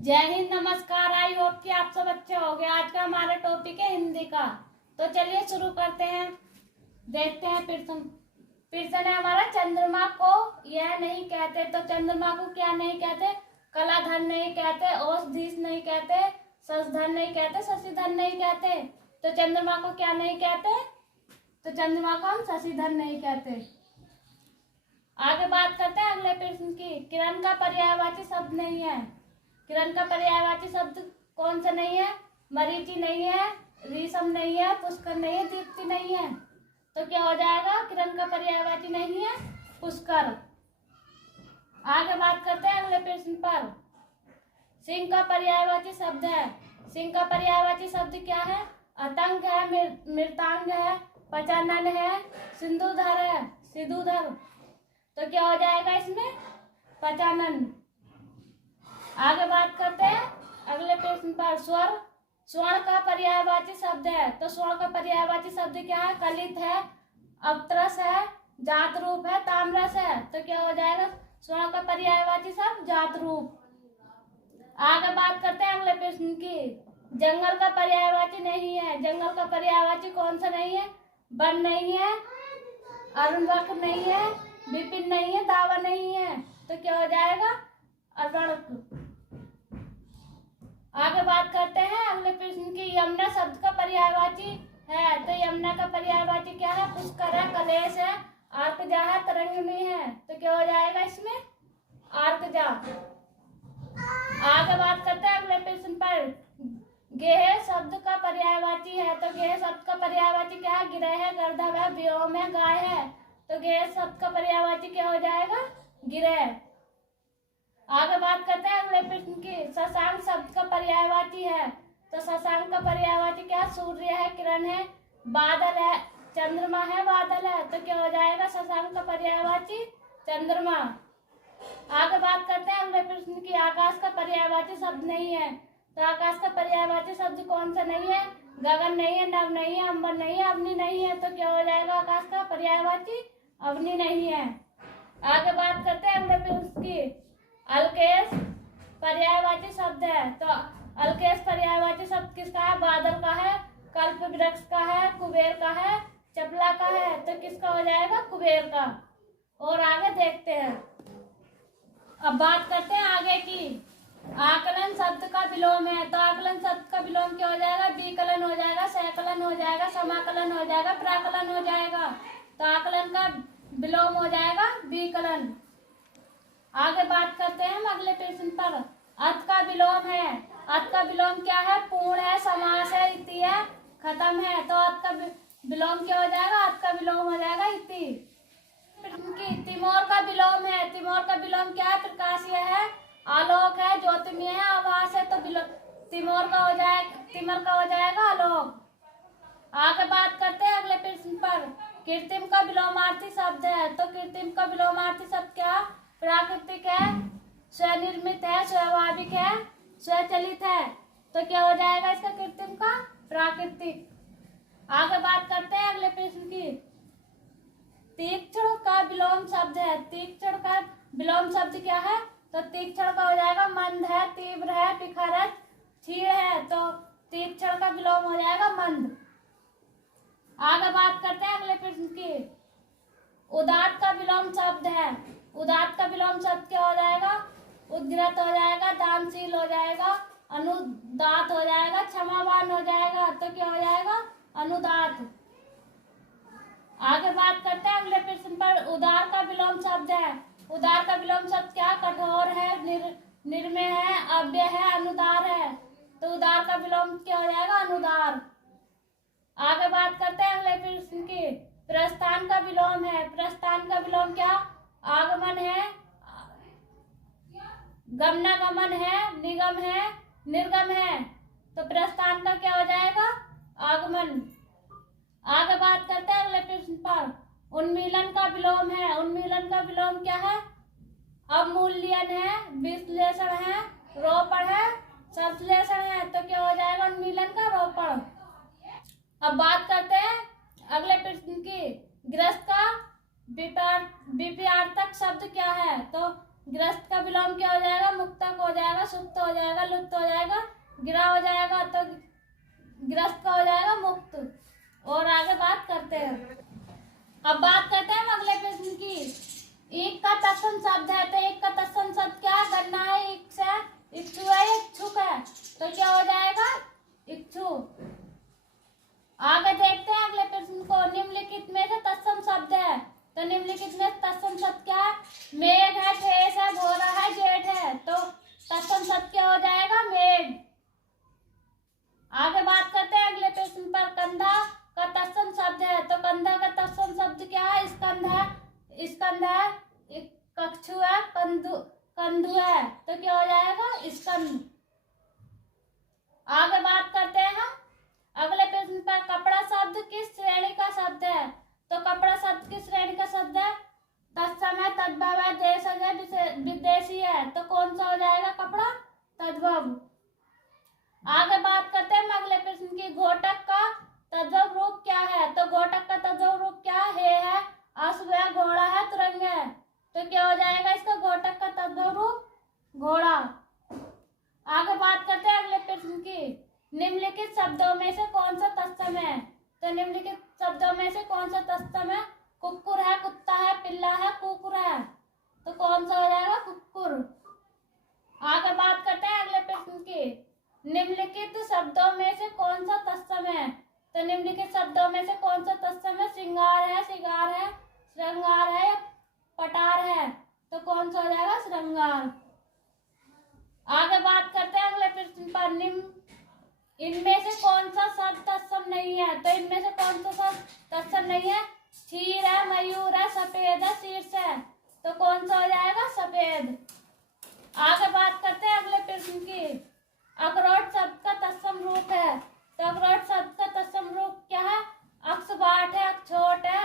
जय हिंद, नमस्कार। I hope कि आप सब अच्छे हो गए। आज का हमारा टॉपिक है हिंदी का। तो चलिए शुरू करते हैं। देखते हैं प्रश्न है हमारा, चंद्रमा को यह नहीं कहते। तो चंद्रमा को क्या नहीं कहते? कलाधर नहीं कहते, औषधीश नहीं कहते, शशधर नहीं कहते, शशिधर नहीं कहते। तो चंद्रमा को क्या नहीं कहते? तो चंद्रमा को हम शशिधर नहीं कहते। आगे बात करते हैं अगले प्रश्न की। किरण का पर्यायवाची शब्द नहीं है। किरण का पर्यायवाची शब्द कौन सा नहीं है? मरीचि नहीं है, रेशम नहीं है, पुष्कर नहीं है, दीप्ति नहीं है। तो क्या हो जाएगा? किरण का पर्यायवाची नहीं है पुष्कर। आगे बात करते हैं अगले प्रश्न पर। सिंह का पर्यायवाची शब्द है। सिंह का पर्यायवाची शब्द क्या है? अतंग है, मृतांग है, पचानन है, सिंधुधर है, सिंधुधर। तो क्या हो जाएगा इसमें? पचानन। आगे बात करते हैं अगले प्रश्न पर। स्वर, स्वर्ण का पर्यायवाची शब्द है। तो स्वर्ण का पर्यायवाची शब्द क्या है? कलित है, अवतरस है, जात रूप है, ताम्रस है। तो क्या हो जाएगा स्वर्ण का पर्यायवाची शब्द? जात रूप। आगे बात करते हैं अगले प्रश्न की। जंगल का पर्यायवाची नहीं है। जंगल का पर्यायवाची कौन सा नहीं है? वन नहीं है, अरण्यक नहीं है, विपिन नहीं है, दावा नहीं है। तो क्या हो जाएगा? अरण्यक। आगे बात करते हैं अगले प्रश्न की। यमुना शब्द का पर्यायवाची है। तो यमुना का पर्यायवाची क्या है? पुष्कर है, कलेश है, आर्कजा है, तरंगिणी है। तो क्या हो जाएगा इसमें? आर्कजा। आगे बात करते हैं अगले प्रश्न पर। गेह शब्द का पर्यायवाची है। तो गेह शब्द का पर्यायवाची क्या है? गिरह है, गर्दभ है, व्योम है, गाय है। तो गेह शब्द का पर्यायवाची क्या हो जाएगा? गिरह। आगे बात करते हैं अगले प्रश्न की। शशांक शब्द का पर्यायवाची है। तो शशांक का पर्यायवाची क्या? सूर्य है, किरण है, बादल है, चंद्रमा है, बादल है। तो क्या हो जाएगा शशांक का पर्यायवाची? चंद्रमा। आगे बात करते हैं अगले प्रश्न की। आकाश का पर्यायवाची शब्द नहीं है। तो आकाश का पर्यायवाची शब्द कौन सा नहीं है? गगन नहीं है, नभ नहीं है, अंबर नहीं है, अवनि नहीं है। तो क्या हो जाएगा आकाश का पर्यायवाची? अवनि नहीं है। आगे बात करते हैं अगले प्रश्न की। अल्केश पर्यायवाची शब्द है। तो अल्केश पर्यायवाची शब्द किसका है? बादल का है, कल्प वृक्ष का है, कुबेर का है, चपला का है। तो किसका हो जाएगा? कुबेर का। और आगे देखते हैं। अब बात करते हैं आगे की। आकलन शब्द का विलोम है। तो आकलन शब्द का विलोम क्या हो जाएगा? विकलन हो जाएगा, सहकलन हो जाएगा, समाकलन हो जाएगा, प्राकलन हो जाएगा। तो आकलन का विलोम हो जाएगा विकलन। आगे बात करते हैं हम अगले प्रश्न पर। अर्थ का विलोम है। अर्थ का विलोम क्या है? पूर्ण है, समास है, इति है, खत्म है। तो अर्थ का विलोम क्या हो जाएगा? अर्थ का विलोम हो जाएगा इति। तिमोर का विलोम है। तिमोर का विलोम क्या है? प्रकाशीय है, आलोक है, ज्योतिमय है, आवास है। तो तिमोर का हो जाएगा, तिमर का हो जाएगा आलोक। आगे बात करते हैं अगले प्रश्न पर। कृत्रिम का विलोमार्थी शब्द है। तो कृत्रिम का विलोमार्थी शब्द क्या? प्राकृतिक है, स्वनिर्मित है, स्वाभाविक है, स्वचलित है। तो क्या हो जाएगा इसका कृत्रिम का? प्राकृतिक। आगे बात करते हैं अगले प्रश्न की। तीक्ष्ण का विलोम शब्द है। तीक्ष्ण का विलोम शब्द क्या है? तो तीक्ष्ण का हो जाएगा मंद है, तीव्र है, पिखर है, क्षीण है। तो तीक्ष्ण का विलोम हो जाएगा मंद। आगे बात करते हैं अगले प्रश्न की। उदात्त का विलोम शब्द है। उदात्त का विलोम शब्द क्या हो जाएगा? उद्ग्रत हो जाएगा, दानशील हो जाएगा, अनुदात हो जाएगा, क्षमावान हो जाएगा। तो क्या हो जाएगा? अनुदात। आगे बात करते हैं अगले प्रश्न पर। उदार का विलोम शब्द है। उदार का विलोम शब्द क्या? कठोर है, निर्मय है, अव्यय है, अनुदार है। तो उदार का विलोम क्या हो जाएगा? अनुदार। आगे बात करते हैं अगले प्रश्न की। प्रस्थान का विलोम है। प्रस्थान का विलोम क्या? आगमन है, गमनागमन है, निगम है, निर्गम है। तो प्रस्थान का क्या हो जाएगा? आगमन। आगे बात करते हैं अगले प्रश्न पर। उन्मीलन का विलोम है। उन्मीलन का विलोम क्या है? अवमूल्यन है, विश्लेषण है, रोपण है, संश्लेषण है। तो क्या हो जाएगा उन्मीलन का? रोपण। अब बात करते हैं अगले प्रश्न की। ग्रस्त का विपरीतार्थक शब्द क्या है? तो ग्रस्त का विलोम क्या हो जाएगा? मुक्तक हो जाएगा, सुप्त हो जाएगा, लुप्त हो जाएगा, गिरा हो जाएगा, तो ग्रस्त का हो जाएगा मुक्त। और आगे बात करते हैं। अब बात करते हैं हम अगले प्रश्न की। ईख का तत्सम शब्द है, तो ईख का तत्सम शब्द क्या है? गन्ना है, ईख से इच्छु है, इच्छुक है, तो क्या हो जाएगा? इच्छु। आगे देखते हैं अगले प्रश्न को। निम्नलिखित में से तत्सम शब्द है, तो निम्नलिखित में तत्सम शब्द क्या है? मेघ है, ठेस है, भोरा है, जेठ है, तो तत्सम शब्द क्या हो जाएगा? मेघ। आगे बात करते हैं अगले प्रश्न पर। कंधा का तत्सम शब्द है, तो कंधा का तत्सम शब्द क्या है? स्कंध है, स्कंध है, कक्षु है, कंधु है, तो क्या हो जाएगा? स्कंध। आगे बात करते हैं हम अगले प्रश्न पर। कपड़ा शब्द किस श्रेणी का शब्द है? तो कपड़ा शब्द किस श्रेणी का शब्द है? तत्सम है, तद्भव है, देशज है, विदेशी है, तो कौन सा हो जाएगा? कपड़ा तद्भव। आगे बात करते हैं अगले प्रश्न की। घोटक का तद्भव रूप क्या है? तो घोटक का तद्भव रूप क्या है? अश्व है, घोड़ा है, तुरंग है, तो क्या हो जाएगा इसका? घोटक का तद्भव रूप घोड़ा। आगे बात करते हैं अगले प्रश्न की। निम्नलिखित शब्दों में से कौन सा तत्सम है? तो निम्नलिखित शब्दों में से कौन सा तत्सम है? कुक्कुर है, कुत्ता है, पिल्ला है, कुकुर है, तो कौन सा हो जाएगा? कुक्कुर। आगे बात करते हैं अगले प्रश्न की। निम्नलिखित शब्दों में से कौन सा तत्सम है? तो निम्नलिखित शब्दों में से कौन सा तत्सम है? श्रृंगार है, श्रृंगार है, श्रृंगार है, पटार है, तो कौन सा हो जाएगा? श्रृंगार। आगे बात करते हैं अगले प्रश्न पर। इनमें से कौन सा शब्द तत्सम नहीं है? तो इनमें से कौन सा शब्द तत्सम नहीं है? क्षीर है, मयूर है, सफेद है, शीर्ष है, तो कौन सा हो जाएगा? सफेद। आगे बात करते हैं अगले प्रश्न की। अखरोट शब्द का तत्सम रूप है, तो अखरोट शब्द का तत्सम रूप क्या है? अक्षबाट है, अक्षोट है,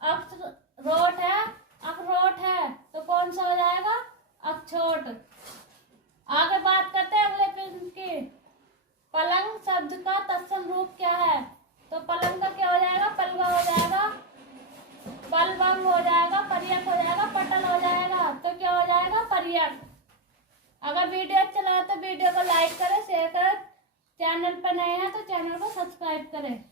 अक्षरोट है, अखरोट है, तो कौन सा हो जाएगा? अक्षोट। आगे बात करते हैं अगले प्रश्न की। पलंग शब्द का तत्सम रूप क्या है? तो पलंग का क्या हो जाएगा? पलगा हो जाएगा, पलवंग हो जाएगा, पर्यक हो जाएगा, पटल हो जाएगा, तो क्या हो जाएगा? पर्यक। अगर वीडियो अच्छा लगा तो वीडियो को लाइक करें, शेयर करें, चैनल पर नए हैं तो चैनल को सब्सक्राइब करें।